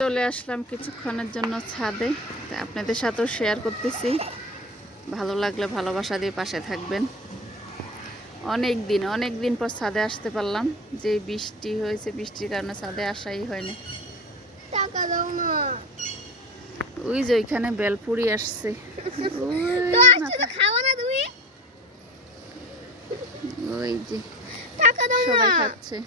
চলে আসলাম কিছুক্ষণের জন্য ছাদে, আপনাদের সাথেও শেয়ার করতেছি। ভালো লাগলে ভালোবাসা দিয়ে পাশে থাকবেন। অনেক দিন পর ছাদে আসতে পারলাম। যে বৃষ্টি হয়েছে, বৃষ্টির কারণে ছাদে আসাই হয়নি। টাকা দাও না। ওই যে ওইখানে বেলপুরি আসছে। খাওয়া না তুমি? ওই যে টাকা দাও না। সবাই খাচ্ছে।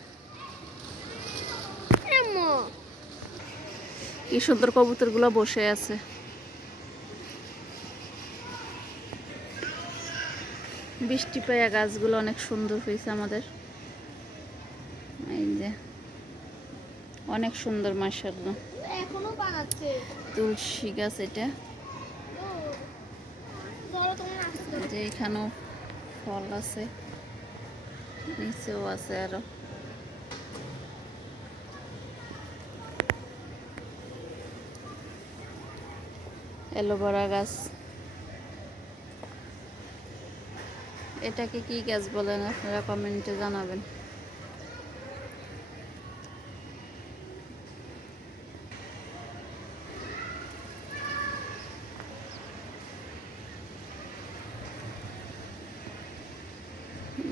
কি সুন্দর কবুতরগুলো বসে আছে। বৃষ্টি পায়া গাছগুলো অনেক সুন্দর হয়েছে আমাদের। এই যে অনেক সুন্দর, মাশাআল্লাহ। এখনো বানাচ্ছে তুলসী গাছ এটা। যে এখানেও ফল আছে, নিচেও আছে আরো। অ্যালোভেরা গাছ। এটাকে কি গাছ বলেন আপনারা কমেন্টে জানাবেন।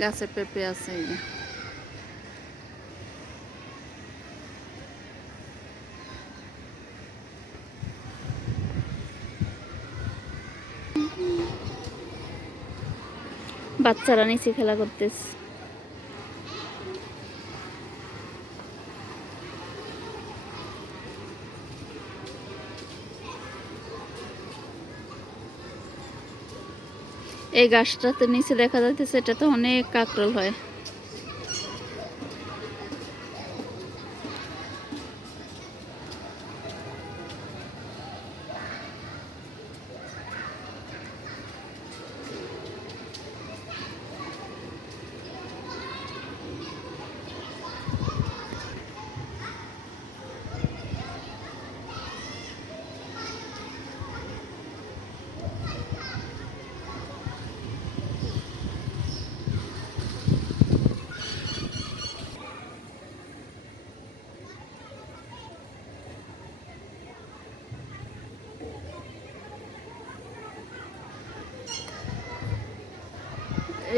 গাছে পেঁপে আছে। এই যে বাচ্চারা নিচে খেলা করতেছে। এই গাছটাতে নিচে দেখা যাচ্ছে, এটাতে অনেক কাকরোল হয়।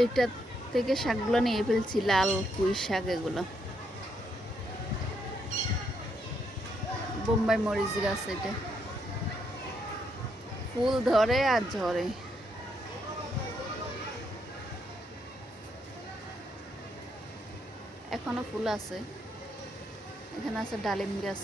এইটা থেকে শাকগুলো নিয়ে ফেলছি, লাল পুঁই শাক। এগুলো বোম্বাই মরিচ গাছ। এটা ফুল ধরে আর ঝরে। এখনো ফুল আছে। এখানে আছে ডালিম গাছ।